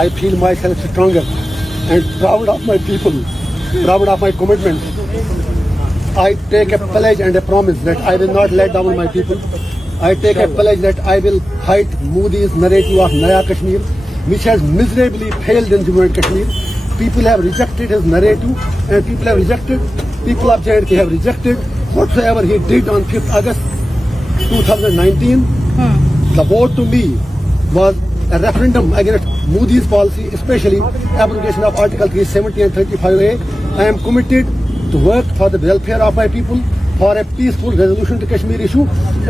I feel myself stronger and proud of my people, proud of my commitment. I take a pledge and a promise that I will not let down my people. I take a pledge that I will fight Modi's narrative of Naya Kashmir, which has miserably failed in Jammu and Kashmir. People have rejected his narrative, and people of J&K have rejected whatsoever he did on 5th August 2019. The vote to me was a referendum against Modi's policy, especially abrogation of Article 370 and 35A. I am committed to work for the welfare of my people, for a peaceful resolution to Kashmir issue.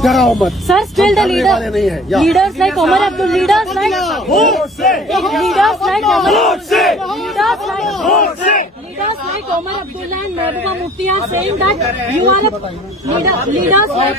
Sir, still the leaders like Omar Abdul, leaders like Omar Abdullah and Mehbooba Mufti are saying that you are a leaders like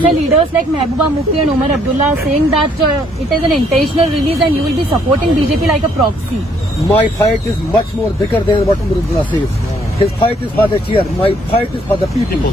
sir, leaders like Mehbooba Mufti and Omar Abdullah are saying that it is an intentional release and you will be supporting BJP like a proxy. My fight is much more bigger than what Omar Abdullah says. His fight is for the chair. My fight is for the people.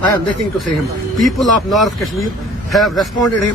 I have nothing to say him. People of North Kashmir have responded him.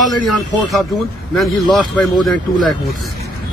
Already on 4th of June, when he lost by more than 2 lakh votes.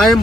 I am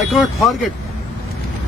I can't forget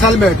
cellmate,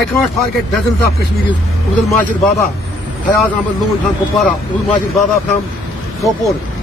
I can't forget dozens of Kashmiris, Abdul Majid Baba, Fayaz Ahmed Loon from Kupwara, Abdul Majid Baba from Sopor,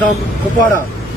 from Kupwara,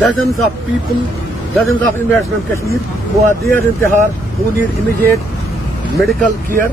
dozens of people, dozens of inmates from Kashmir who are there in Tihar who need immediate medical care.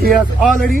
he has already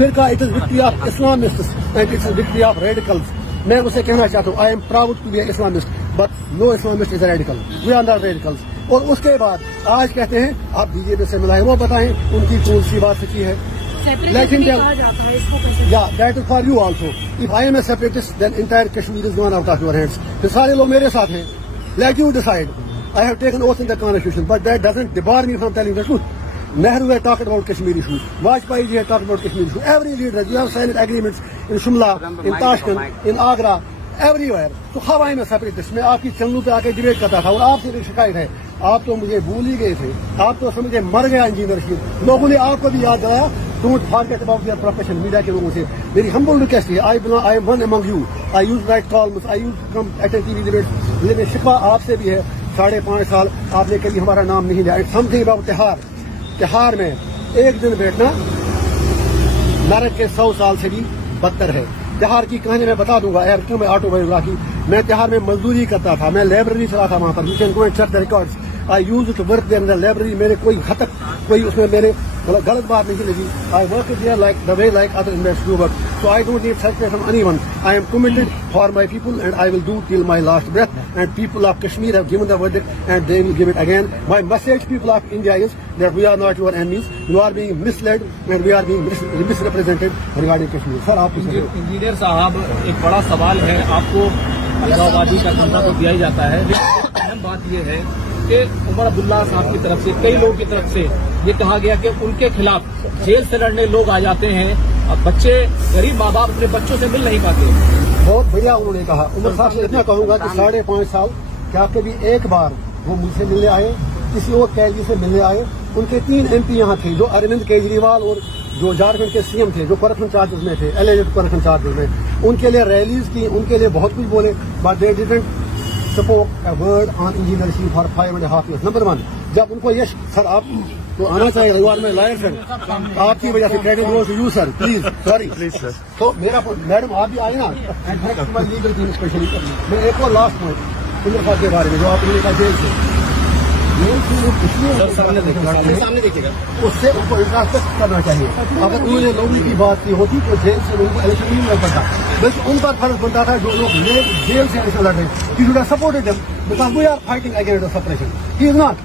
پھر کہا it is victory of Islamists and it's victory of radicals. میں اسے کہنا چاہتا ہوں I am proud to be a Islamist but no Islamist is a radical. We are not radicals. اور اس کے بعد آج کہتے ہیں آپ بی جے پی سے ملائیں, وہ بتائیں ان کی کون سی بات سچی ہے. لیکن that is for you also. If I am a separatist then entire Kashmir is gone out of your hands. پھر سارے لوگ میرے ساتھ ہیں. Let you decide. I have taken oath in the constitution, but that doesn't debar me from telling the truth. Nehru had talked about Kashmir issues. Vajpayee ji had talked about Kashmir issues. Every leader, you have signed agreements in Shimla, in Tashkent, in Agra, everywhere. So how I am a separatist? میں آپ کی چنلوں پہ آ کے debate کرتا تھا اور آپ سے بھی شکایت ہے. آپ تو مجھے بھول ہی گئے تھے. آپ تو سمجھے مر گیا انجینئر رشید. لوگوں نے آپ کو بھی یاد دلایا. Don't forget about their profession. Media کے لوگوں سے میری humble request ہے. I am one among you. I used to write columns. I used to come attend TV debates. میرے شکوہ آپ سے بھی ہے. 5.5 سال آپ نے کبھی ہمارا نام نہیں لیا. It's some thing about تہار. تہار میں ایک دن بیٹھنا نرک کے 100 سال سے بھی بدتر ہے. تہار کی کہانی میں بتا دوں گا. کیوں میں آٹو بایوگرافی میں تہار میں مزدوری کرتا تھا. میں لائبریری چلا تھا وہاں پر. You can go and check the records. I use to work there in the library. میرے کوئی حد تک کوئی اس میں میرے غلط بات نہیں لگی. I work there like the way like other investors do work. So I don't need satisfaction from any one. I am committed for my people and I will do till my last breath. And people of Kashmir have given the verdict and they will give it again. My message people of India is that we are not your enemies. You are being misled and we are being misrepresented regarding Kashmir. Sir, آپ کچھ engineer صاحب ایک بڑا سوال ہے. آپ کو آبادی کا کمرہ تو دیا ہی جاتا ہے, لیکن اہم بات یہ ہے کہ عمر عبداللہ صاحب کی طرف سے کئی لوگوں کی طرف سے یہ کہا گیا کہ ان کے خلاف جیل سے لڑنے لوگ آ جاتے ہیں. اب بچے غریب ماں باپ اپنے بچوں سے مل نہیں پاتے. بہت بڑھیا انہوں نے کہا. عمر صاحب سے اتنا کہوں گا کہ 5.5 سال کیا کبھی ایک بار وہ مجھ سے ملنے آئے, کسی اور قیدی سے ملنے آئے. ان کے 3 MP یہاں تھے جو اروند کیجریوال اور جو جھارکھنڈ کے CM تھے جو کرپشن چارجز میں تھے, ایلیجڈ کرپشن چارجز میں. ان کے لیے ریلیز کی, ان کے لیے بہت کچھ بولے, but they didn't spoke a word on engineer Rashid for 5.5 years. Number 1, جب ان کو یہ سر آپ تو آنا چاہیے ریوار میں لائر سر آپ کی وجہ سے credit goes to you sir please sorry please sir. تو میرا میڈم آپ بھی آئے نا لیگل ٹیم اسپیشلی. میں ایک اور لاسٹ پوائنٹ عمر صاحب کے بارے میں جو آپ نے کہا جیل سے سامنے دیکھیے گا اس سے ان کو انٹراسپیکٹ کرنا چاہیے. اگر انہوں نے لوگوں کی بات کی ہوتی تو جیل سے لوگوں کو الیکشن نہیں لڑ پڑتا. بس ان پر فرض بنتا تھا جو لوگ جیل سے الیکشن لڑ رہے ہیں. He should have supported them because we are fighting against the suppression. He is not.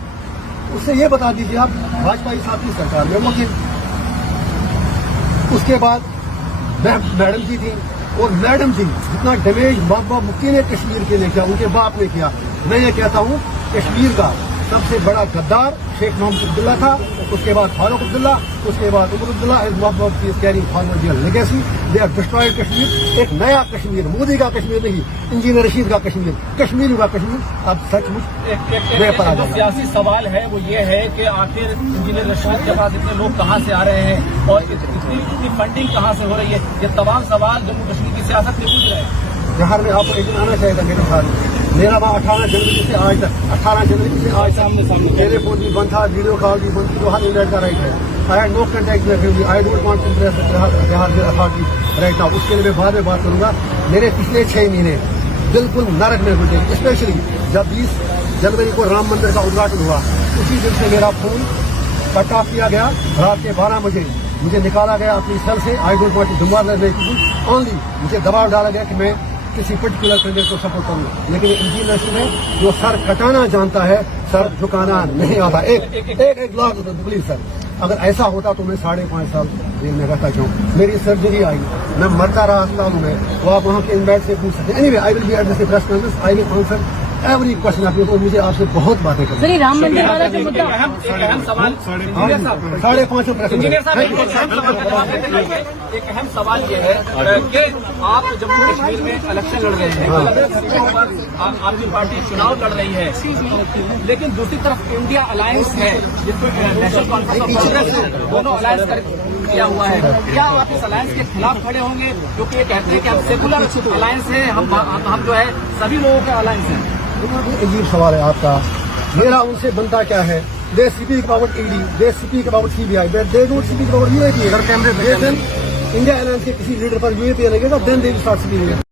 اس سے یہ بتا دیجیے آپ واجپئی صاحب کی سرکار میں وہ تھے. اس کے بعد میڈم جی تھی اور میڈم جی جتنا ڈیمیج محبوبہ مفتی نے کشمیر کے لیے کیا ان کے باپ نے کیا. میں یہ کہتا ہوں کشمیر کا سب سے بڑا غدار شیخ محمد عبداللہ تھا. اس کے بعد فاروق عبداللہ, اس کے بعد Omar Abdullah. Mehbooba is carrying forward their legacy. They are destroyed Kashmir. ایک نیا کشمیر, مودی کا کشمیر نہیں, انجینئر رشید کا کشمیر, کشمیریوں کا کشمیر اب سچ مچ بے پناہ. جو سیاسی سوال ہے وہ یہ ہے کہ آخر انجینئر رشید کے پاس اتنے لوگ کہاں سے آ رہے ہیں اور اتنی فنڈنگ کہاں سے ہو رہی ہے. یہ تمام سوال جموں کشمیر کی سیاست میں پوچھ رہے ہیں. بہار میں آپ کو ایک دن آنا چاہیے تھا میرے ساتھ. میرا وہاں 18 جنوری سے آج تک 18 جنوری سے آج سامنے ٹیلی فون بھی بند تھا, ویڈیو کال بھی بند تھی, تو ہر انڈیٹ کا رائٹ ہے. I had no contact with family. I don't want to impress بہار اتھارٹی رائٹ ناؤ. اس کے لیے میں بعد میں بات کروں گا. میرے پچھلے 6 مہینے بالکل نرک میں گزرے, اسپیشلی جب 20 جنوری کو رام مندر کا ادھاٹن ہوا. اسی دن سے میرا فون کٹ آف کیا گیا. رات کے 12 بجے مجھے نکالا گیا اپنی سیل سے. I don't want to demand only. مجھے دباؤ ڈالا گیا کہ میں کسی پرٹیکولر کینڈیڈیٹ کو سپورٹ کروں. لیکن انجینئر رشید ہے جو سر کٹانا جانتا ہے, سر جھکانا نہیں آتا. ایک لاکھ پلیز سر, اگر ایسا ہوتا تو میں 5.5 سال جیل میں رہتا کیوں. میری سرجری آئی, میں مرتا رہا اسپتالوں میں. تو آپ وہاں کے انویٹ سے پوچھ سکتے ہیں. Anyway I will be at this press conference. I will answer every question آپ کو. مجھے آپ سے بہت باتیں کریں. سر رام مندر والا جو مدعا اہم سوال انجینئر صاحب 5.5 انجینئر صاحب ایک اہم سوال یہ ہے کہ آپ جموں کشمیر میں الیکشن لڑ رہے ہیں, آپ کی پارٹی چناؤ لڑ رہی ہے, لیکن دوسری طرف انڈیا الائنس ہے جس کو نیشنل کانفرنس آف کانگریس دونوں الائنس کیا ہوا ہے. کیا آپ اس الائنس کے خلاف کھڑے ہوں گے کیونکہ یہ کہتے ہیں کہ ہم سیکولر الائنس ہے, ہم جو ہے سبھی لوگوں کا الائنس ہے. عجیب سوال ہے آپ کا. میرا ان سے بنتا کیا ہے. They speak about ED, they speak about CBI, but they don't speak about UAP. اگر کیمرے انڈیا الائنس کے کسی لیڈر پر UAP لگے گا دین دے ول اسٹارٹ اسپیکنگ.